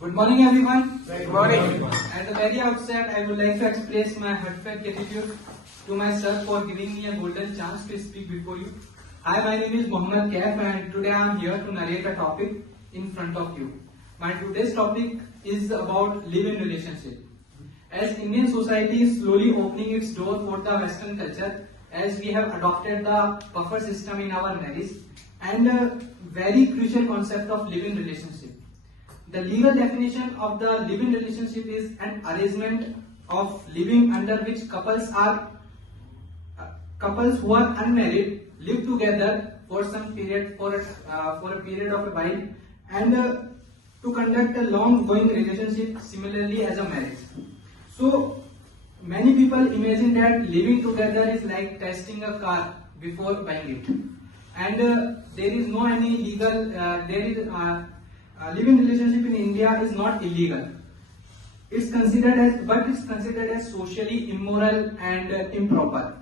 Good morning, everyone. Good morning. At the very outset, I would like to express my heartfelt gratitude to my sir for giving me a golden chance to speak before you. Hi, my name is Mohammad Kaif, and today I am here to narrate a topic in front of you. My today's topic is about live-in relationship. As Indian society is slowly opening its door for the Western culture, as we have adopted the buffer system in our marriage, and a very crucial concept of live-in relationship. The legal definition of the live-in relationship is an arrangement of living under which couples who are unmarried live together for some period for a period of a while and to conduct a long-going relationship similarly as a marriage. So many people imagine that living together is like testing a car before buying it, and there is no any legal living relationship in India is not illegal. It's considered as socially immoral and improper.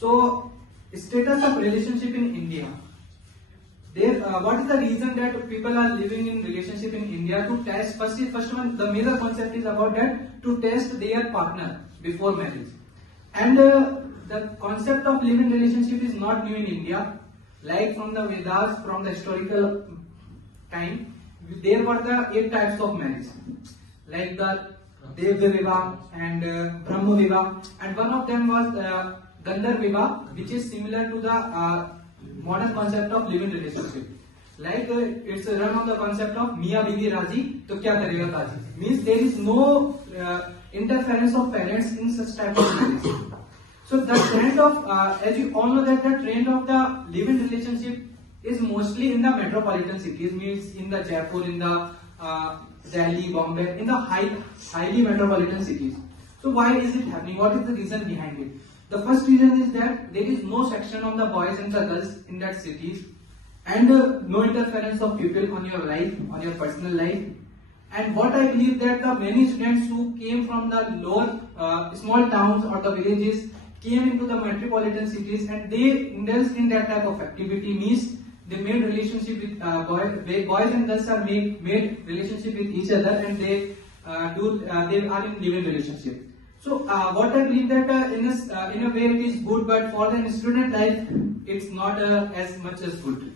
So, status of relationship in India. What is the reason that people are living in relationship in India? To test first one, the major concept is about that to test their partner before marriage. And the concept of living relationship is not new in India. Like from the Vedas, from the historical time, there were the 8 types of marriage, like the Devya Vivah and Brahma Vivah, and one of them was Gandharva Vivah, which is similar to the modern concept of living relationship. Like it's run on the concept of Mia Bibi Raji, to kya karega Kaji. Means there is no interference of parents in such type of marriage. So the trend of, as you all know that the trend of the living relationship is mostly in the metropolitan cities, means in the Jaipur, in the Delhi, Bombay, in the highly metropolitan cities. So why is it happening? What is the reason behind it? The first reason is that there is no section on the boys and the girls in that cities, and no interference of people on your life, on your personal life. And what I believe that the many students who came from the lower small towns or the villages came into the metropolitan cities, and they indulged in that type of activity. Means they made relationship with boys and girls are made relationship with each other, and they are in living relationship. So what I believe that in a way it is good, but for the student life it's not as much as good.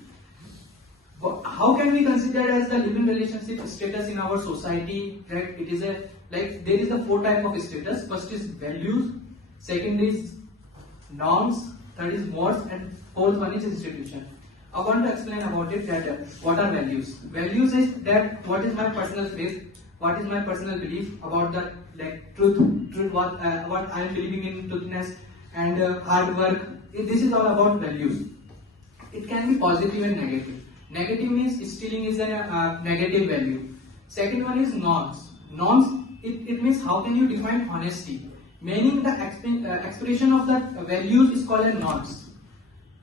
But how can we consider as the living relationship status in our society? That it is there is the 4 type of status. First is values, second is norms, third is mores, and fourth one is institution. I want to explain about it that what are values. Values is that what is my personal faith, what is my personal belief about the truth what I am believing in truthness and hard work. This is all about values. It can be positive and negative. Negative means stealing is a negative value. Second one is norms. Norms, it means how can you define honesty. Meaning the expression of the values is called as norms.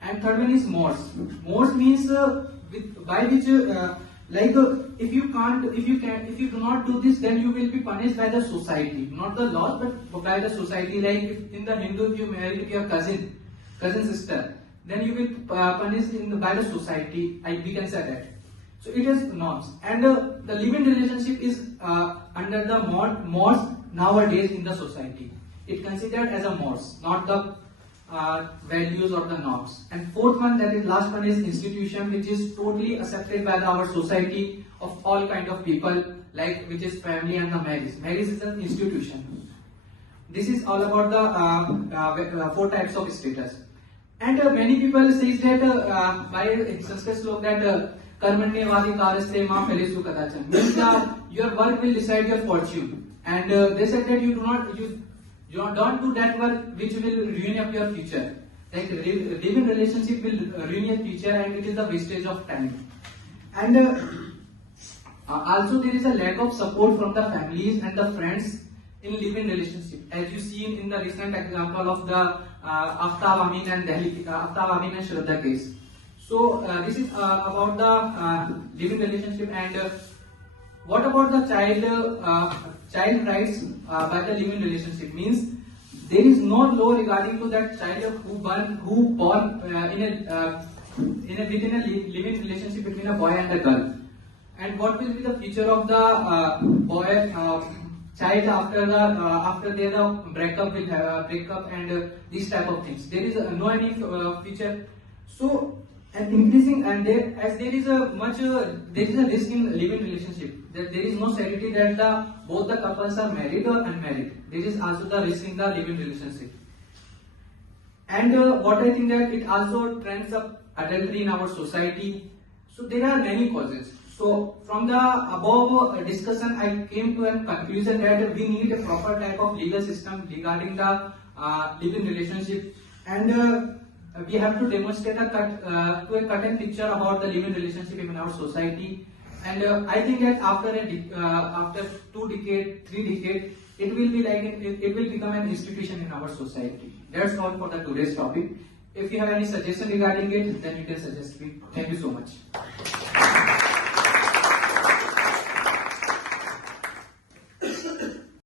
And third one is mores. Mores means by which if you do not do this, then you will be punished by the society, not the laws, but by the society. Like in the Hindu, if you marry your cousin sister, then you will be punished by the society. We can say that. So it is norms, and the living relationship is under the mores nowadays in the society. It considered as a mores, not the values or the norms. And fourth one, that is last one, is institution, which is totally accepted by our society of all kind of people, like which is family and the marriage. Marriage is an institution. This is all about the 4 types of status. And many people say that by Sanskrit slok that karmanyevadi karaste ma phalesu kadachan, means your work will decide your fortune. And they said that you don't do that work which will ruin up your future. Like living relationship will ruin your future, and it is the wastage of time. And also there is a lack of support from the families and the friends in living relationship, as you see in the recent example of the Aftab Amin and Shraddha case. So this is about the living relationship. And what about the child rights by the living relationship? Means there is no law regarding to that child who born within a living relationship between a boy and a girl. and what will be the future of the child after their breakup will have breakup and these type of things. There is no any future. So and increasing and there is a risk in living relationship, that there is no certainty that both the couples are married or unmarried. There is also the risk in the living relationship. And what I think that it also trends up adultery in our society. So there are many causes. So from the above discussion, I came to a conclusion that we need a proper type of legal system regarding the living relationship, and we have to demonstrate a cut and picture about the living relationship in our society. And I think that after 2 decades, 3 decades, it will be like it will become an institution in our society. That's all for the today's topic. If you have any suggestion regarding it, then you can suggest me. Thank you so much.